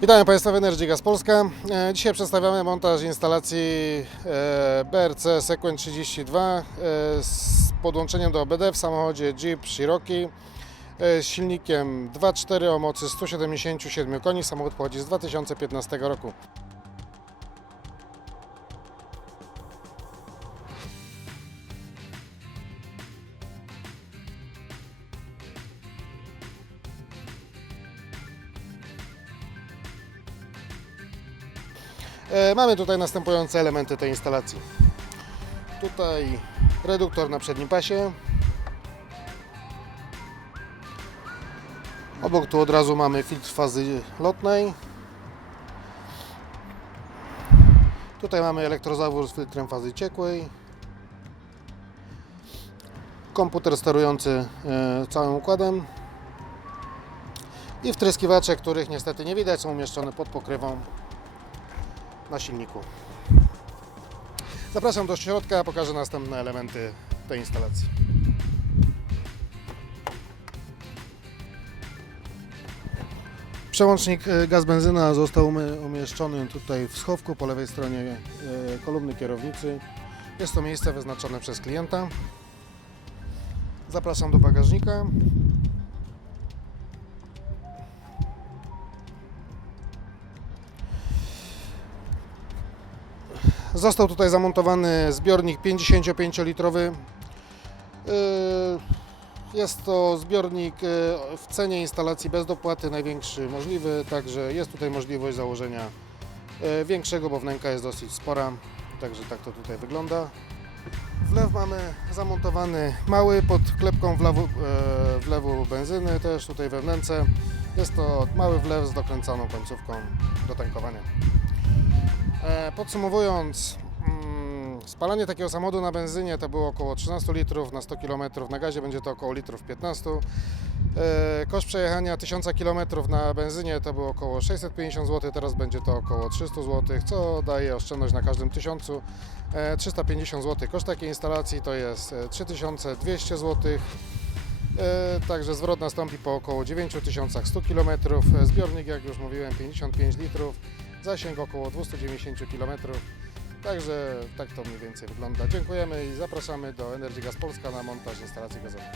Witamy Państwa w Energy Gas Polska. E, Dzisiaj przedstawiamy montaż instalacji e, BRC Sequent 32 e, z podłączeniem do OBD w samochodzie Jeep Cherokee z silnikiem 2.4 o mocy 177 koni. Samochód pochodzi z 2015 roku. Mamy tutaj następujące elementy tej instalacji. Tutaj reduktor na przednim pasie. Obok tu od razu mamy filtr fazy lotnej. Tutaj mamy elektrozawór z filtrem fazy ciekłej. Komputer sterujący e, całym układem. I wtryskiwacze, których niestety nie widać, są umieszczone pod pokrywą na silniku. Zapraszam do środka, pokażę następne elementy tej instalacji. Przełącznik e, gaz-benzyna został umieszczony tutaj w schowku po lewej stronie e, kolumny kierownicy. Jest to miejsce wyznaczone przez klienta. Zapraszam do bagażnika. Został tutaj zamontowany zbiornik 55-litrowy. Yy, Jest to zbiornik yy, w cenie instalacji bez dopłaty największy możliwy, także jest tutaj możliwość założenia yy, większego, bo wnęka jest dosyć spora, także tak to tutaj wygląda. Wlew mamy zamontowany mały pod klepką wlewu, wlewu benzyny, też tutaj we wnęce. Jest to mały wlew z dokręcaną końcówką do tankowania. E, Podsumowując, mm, spalanie takiego samochodu na benzynie to było około 13 litrów na 100 km, na gazie będzie to około litrów 15. E, Koszt przejechania 1000 km na benzynie to było około 650 zł, teraz będzie to około 300 zł, co daje oszczędność na każdym 1000. E, 350 zł koszt takiej instalacji to jest e, 3200 zł. E, Także zwrot nastąpi po około 9100 km. Zbiornik, jak już mówiłem, 55 litrów zasięg około 290 km. Także tak to mniej więcej wygląda. Dziękujemy i zapraszamy do Energy Gas Polska na montaż instalacji gazowej.